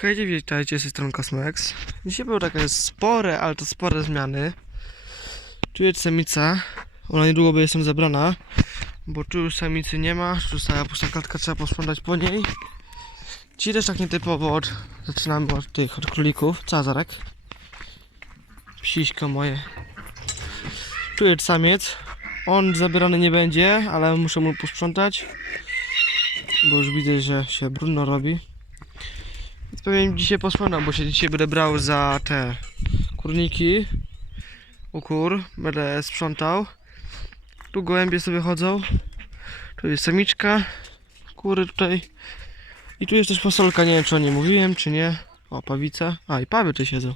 Hej, witajcie, z tej strony Cosmex. Dzisiaj były takie spore, ale to spore zmiany. Jest samica. Ona niedługo będzie jestem zabrana, bo tu już samicy nie ma. Tu stała pusta klatka, trzeba posprzątać po niej. Ci też tak nietypowo od... Zaczynamy od tych, od królików. Cazarek. Psiśko moje. Jest samiec. On zabierany nie będzie, ale muszę mu posprzątać. Bo już widzę, że się brudno robi. Więc pewnie dzisiaj posprzątam, bo się dzisiaj będę brał za te kurniki u kur. Będę sprzątał. Tu gołębie sobie chodzą. Tu jest samiczka. Kury tutaj. I tu jest też fasolka, nie wiem czy o niej mówiłem, czy nie. O, pawica. A, i pawy tu siedzą.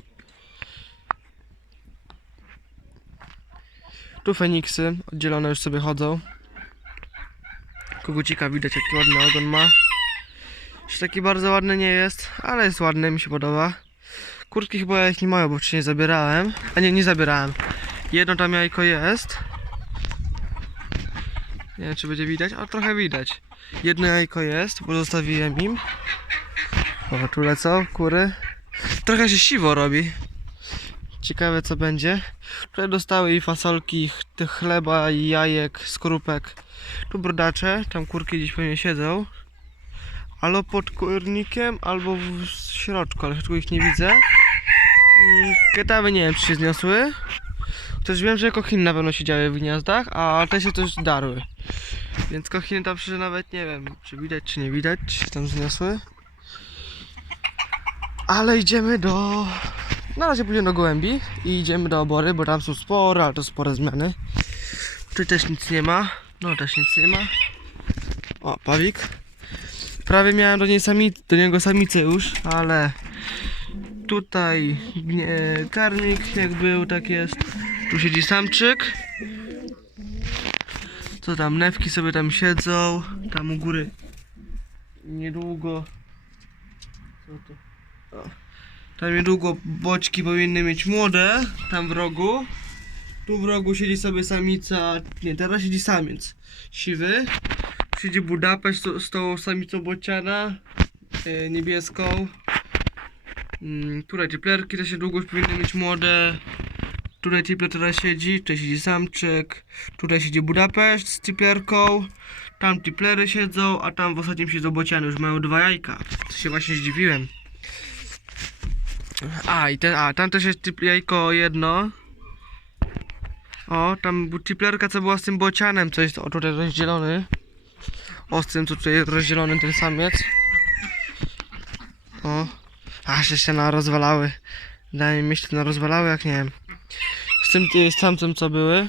Tu feniksy, oddzielone już sobie chodzą. Kogucika widać jaki ładny ogon ma. Już taki bardzo ładny nie jest, ale jest ładny, mi się podoba. Kurtki chyba jak nie mają, bo wcześniej zabierałem. A nie, nie zabierałem. Jedno tam jajko jest. Nie wiem czy będzie widać, ale trochę widać. Jedno jajko jest, bo zostawiłem im. O, tu lecą kury. Trochę się siwo robi. Ciekawe co będzie. Tutaj dostały i fasolki, i chleba, i jajek, skorupek. Tu brodacze, tam kurki gdzieś pewnie siedzą. Albo pod kurnikiem, albo w środku, ale tu ich nie widzę. Ketawy nie wiem czy się zniosły. Też wiem, że kochiny na pewno siedziały w gniazdach, a te się też darły. Więc kochiny tam przecież nawet nie wiem, czy widać, czy nie widać, czy się tam zniosły. Ale idziemy do... Na razie pójdziemy do gołębi i idziemy do obory, bo tam są spore, ale to spore zmiany. Tu też nic nie ma. No też nic nie ma. O, pawik. Prawie miałem do, niej sami, do niego samicę już, ale tutaj nie, karnik jak był, tak jest. Tu siedzi samczyk. Co tam, newki sobie tam siedzą, tam u góry. Niedługo. Co to? O. Tam niedługo boczki powinny mieć młode, tam w rogu. Tu w rogu siedzi sobie samica, nie, teraz siedzi samiec siwy. Siedzi Budapeszt z, tą samicą bociana e, niebieską. Mm, tutaj tiplerki też niedługo już powinny mieć młode. Tutaj tipler teraz siedzi, tutaj siedzi samczyk. Tutaj siedzi Budapeszt z tiplerką. Tam tiplery siedzą, a tam w ostatnim siedzą bociany, już mają dwa jajka. To się właśnie zdziwiłem. A, i ten, a, tam też jest jajko jedno. O, tam tiplerka co była z tym bocianem, co jest o tutaj rozdzielony. O, z tym co tutaj jest rozdzielony ten samiec. O, aż się na rozwalały. Daj mi myśleć na rozwalały, jak nie wiem. Z tym samcem co były.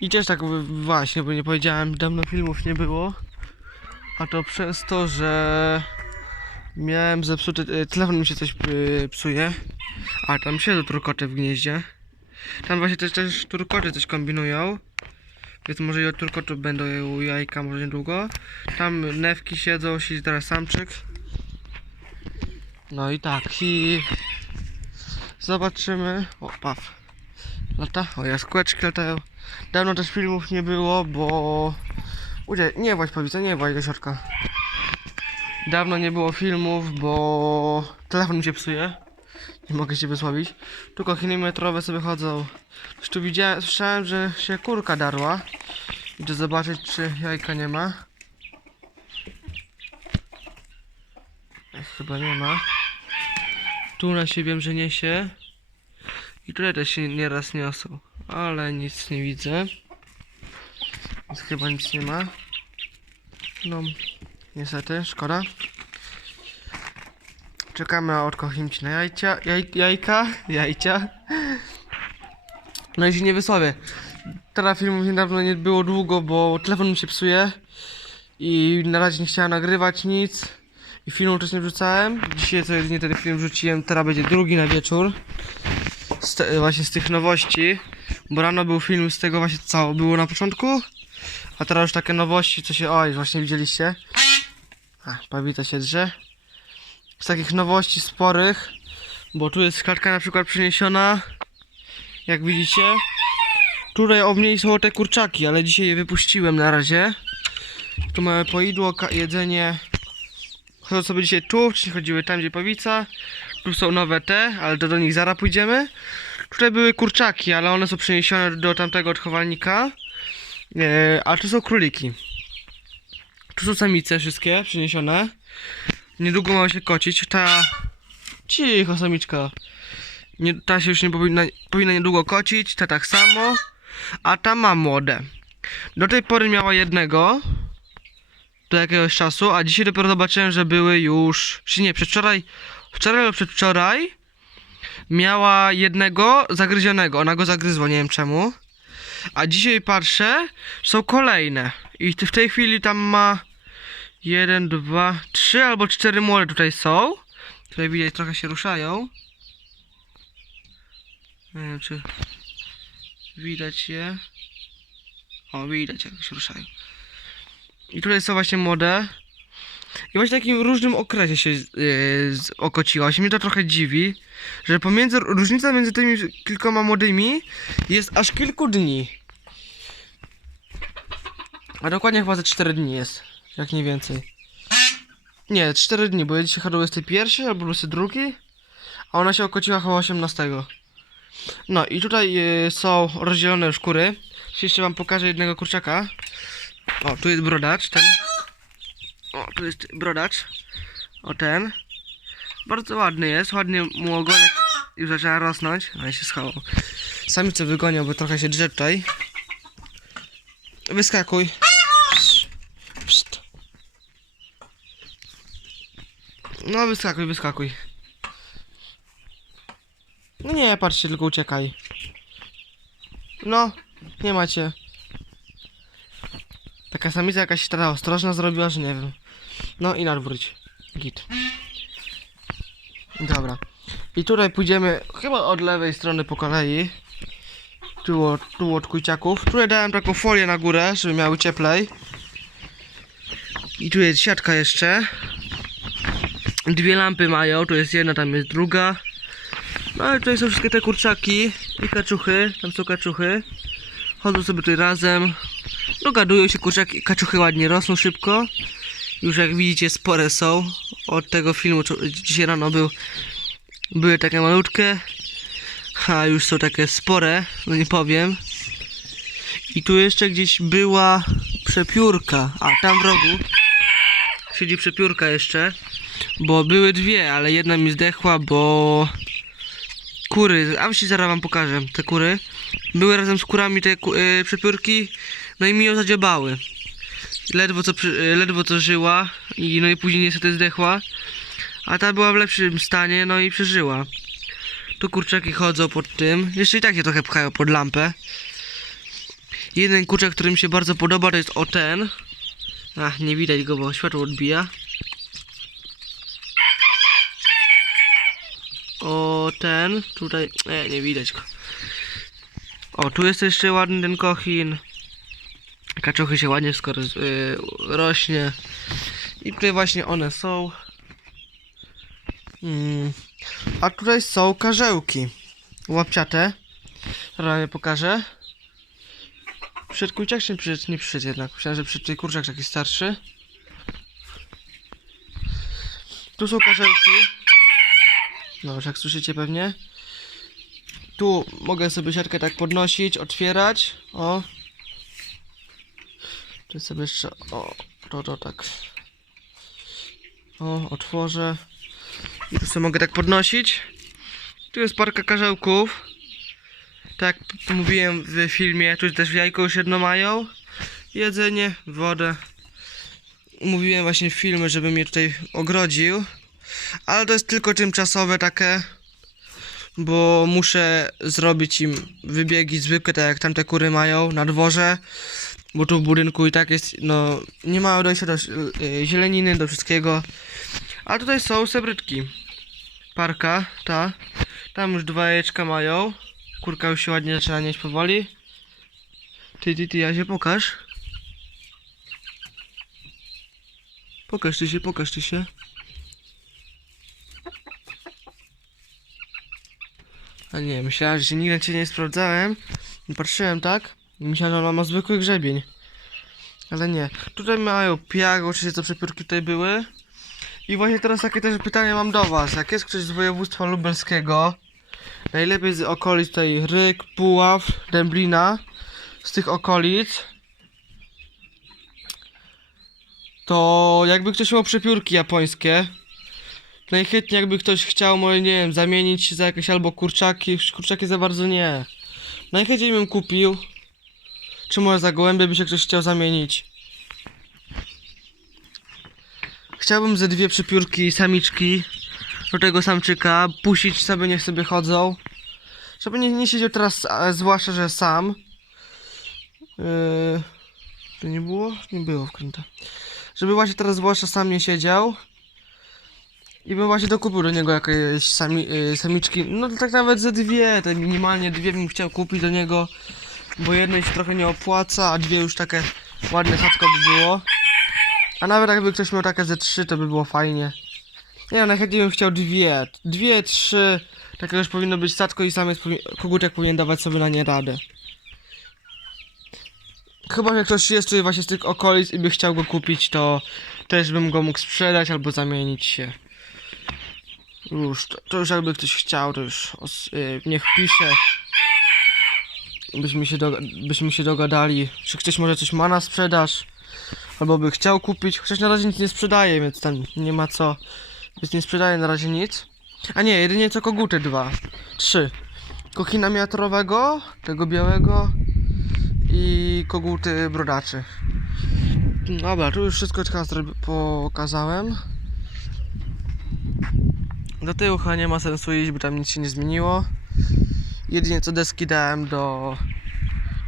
I też tak właśnie, bo nie powiedziałem, dawno filmów nie było. A to przez to, że miałem zepsuty, y, telefon mi się coś y, psuje. A tam siedzą turkoty w gnieździe. Tam właśnie też, też turkoty coś kombinują. Więc może i od turkotów będą jajka może niedługo. Tam newki siedzą, siedzi teraz samczyk. No i tak, i zobaczymy. O, paw. Lata? O, jaskółeczki latają. Dawno też filmów nie było, bo... Udzie, nie właź powiedzę, nie właź do środka. Dawno nie było filmów, bo telefon mi się psuje. Nie mogę się wysławić. Tu kochiny metrowe sobie chodzą. Już tu widziałem, słyszałem, że się kurka darła. Idę zobaczyć, czy jajka nie ma. Chyba nie ma. Tu na się wiem, że niesie. I tutaj też się nieraz niosą. Ale nic nie widzę. Więc chyba nic nie ma. No, niestety, szkoda. Czekamy od kochimci na jajcia, jaj, jajka, jajcia. No i się nie wysławię. Teraz filmów niedawno nie było długo, bo telefon mi się psuje. I na razie nie chciałem nagrywać nic. I filmu nie wrzucałem. Dzisiaj co jedynie ten film wrzuciłem, teraz będzie drugi na wieczór. Z te, właśnie z tych nowości. Bo rano był film z tego właśnie co było na początku. A teraz już takie nowości, co się... Oj, właśnie widzieliście. A, pawita się drze z takich nowości sporych, bo tu jest klatka na przykład przeniesiona, jak widzicie. Tutaj o mniej są te kurczaki, ale dzisiaj je wypuściłem na razie. Tu mamy poidło, jedzenie. chodzą sobie dzisiaj tu, wcześniej chodziły tam, gdzie powica. Tu są nowe te, ale to do nich zaraz pójdziemy. Tutaj były kurczaki, ale one są przeniesione do tamtego odchowalnika. E, a tu są króliki. Tu są samice wszystkie przeniesione. Niedługo mają się kocić. Ta... Cicho, samiczka. Nie, ta się już nie powinna, powinna niedługo kocić, ta tak samo. A ta ma młode. Do tej pory miała jednego. Do jakiegoś czasu, a dzisiaj dopiero zobaczyłem, że były już... Czy nie, przedwczoraj... Wczoraj lub przedwczoraj miała jednego zagryzionego. Ona go zagryzła, nie wiem czemu. A dzisiaj patrzę, są kolejne. I w tej chwili tam ma jeden, dwa, trzy albo cztery młode tutaj są. Tutaj widać, trochę się ruszają. Nie wiem, czy widać je. O, widać, jak się ruszają. I tutaj są właśnie młode. I właśnie w takim różnym okresie się yy, okociła. Się mnie to trochę dziwi, że pomiędzy, różnica między tymi kilkoma młodymi jest aż kilku dni. A dokładnie chyba ze 4 dni jest, jak nie więcej. Nie, 4 dni, bo ja dzisiaj chyba 21 albo 22, a ona się okociła chyba 18. No i tutaj y, są rozdzielone kury. Jeszcze wam pokażę jednego kurczaka. O, tu jest brodacz, ten. O, tu jest brodacz. O, ten. Bardzo ładny jest, ładnie mu ogonek już zaczyna rosnąć, ale się schował. Samice wygonią, bo trochę się drze tutaj. Wyskakuj. No wyskakuj, wyskakuj. No nie, patrzcie, tylko uciekaj. No, nie macie. Taka samica jakaś się teraz ostrożna zrobiła, że nie wiem. No i nadwróć. Git. Dobra. I tutaj pójdziemy chyba od lewej strony po kolei. Tu od, tu od kujciaków. Tutaj dałem taką folię na górę, żeby miały cieplej. I tu jest siatka jeszcze. Dwie lampy mają, tu jest jedna, tam jest druga. No i tutaj są wszystkie te kurczaki i kaczuchy. Tam są kaczuchy. Chodzą sobie tutaj razem. Dogadują się kurczaki, kaczuchy ładnie rosną szybko. Już jak widzicie spore są. Od tego filmu dzisiaj rano był były takie malutkie. A już są takie spore, no nie powiem. I tu jeszcze gdzieś była przepiórka. A tam w rogu siedzi przepiórka jeszcze. Bo były dwie, ale jedna mi zdechła, bo kury, a się zaraz wam pokażę, te kury. Były razem z kurami te ku, y, przepiórki, no i mi ją zadziobały. Ledwo co, przy- y, ledwo co żyła i no i później niestety zdechła. A ta była w lepszym stanie, no i przeżyła. Tu kurczaki chodzą pod tym. Jeszcze i tak się trochę pchają pod lampę. Jeden kurczak, który mi się bardzo podoba, to jest o ten. Ach, nie widać go, bo światło odbija. O ten, tutaj, nie, nie widać go. O, tu jest jeszcze ładny ten kochin. Kaczuchy się ładnie skoro y, rośnie. I tutaj właśnie one są. Mm. A tutaj są karzełki. Łapciate. Teraz je pokażę. Przyszedł kurczak nie przyszedł? Nie przyszedł jednak. Myślałem, że przyszedł kurczak taki starszy. Tu są karzełki. No, już jak słyszycie pewnie. Tu mogę sobie siatkę tak podnosić, otwierać. O. Tu sobie jeszcze. O, to, to tak. O, otworzę. I tu sobie mogę tak podnosić. Tu jest parka karzełków. Tak jak mówiłem w filmie, tu też jajko już jedno mają. Jedzenie, wodę. Mówiłem właśnie w filmie, żeby mnie tutaj ogrodził. Ale to jest tylko tymczasowe takie. Bo muszę zrobić im wybiegi zwykłe, tak jak tamte kury mają na dworze. Bo tu w budynku i tak jest, no, nie ma dojścia do y, zieleniny, do wszystkiego. A tutaj są sebrytki. Parka, ta. Tam już dwa jajeczka mają. Kurka już się ładnie zaczyna nieść powoli. Ty, ty, ty, Jazie, pokaż. Pokaż ty się, pokaż ty się. A nie, myślałem, że nigdy cię nie sprawdzałem. Patrzyłem tak. Myślałem, że ona ma zwykły grzebień. Ale nie. Tutaj mają piach, oczywiście to przepiórki tutaj były. I właśnie teraz takie też pytanie mam do was. Jak jest ktoś z województwa lubelskiego, najlepiej z okolic tutaj Ryk, Puław, Dęblina, z tych okolic, to jakby ktoś miał przepiórki japońskie, najchętniej jakby ktoś chciał, może nie wiem, zamienić się za jakieś albo kurczaki, kurczaki za bardzo nie. Najchętniej bym kupił, czy może za gołębie by się ktoś chciał zamienić. Chciałbym ze dwie przypiórki samiczki do tego samczyka, puścić sobie, niech sobie chodzą. Żeby nie, nie siedział teraz, zwłaszcza, że sam. Yy, to nie było? Nie było wkręta. Żeby właśnie teraz zwłaszcza sam nie siedział. I bym właśnie dokupił do niego jakieś sami, yy, samiczki. No tak nawet ze dwie, te minimalnie dwie bym chciał kupić do niego. Bo jednej się trochę nie opłaca, a dwie już takie ładne chatko by było. A nawet jakby ktoś miał takie ze trzy, to by było fajnie. Nie wiem, najchętniej bym chciał dwie. Dwie, trzy. Takie już powinno być statko i samiec powi- kogutek powinien dawać sobie na nie radę. Chyba, że ktoś jest tutaj właśnie z tych okolic i by chciał go kupić, to też bym go mógł sprzedać albo zamienić się. Już, to, to już jakby ktoś chciał, to już os, y, niech pisze. Byśmy się, byśmy się dogadali, czy ktoś może coś ma na sprzedaż, albo by chciał kupić, chociaż na razie nic nie sprzedaje, więc tam nie ma co, więc nie sprzedaje na razie nic. A nie, jedynie co koguty dwa, trzy. Kokina miatrowego, tego białego i koguty brodaczy. Dobra, tu już wszystko zrobi- pokazałem. Do tyłu chyba nie ma sensu iść, bo tam nic się nie zmieniło. Jedynie co deski dałem do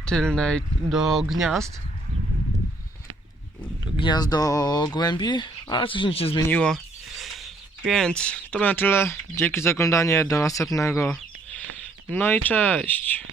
tylnej, do gniazd. Gniazd do głębi, ale coś nic nie zmieniło. Więc to będzie tyle. Dzięki za oglądanie, do następnego. No i cześć.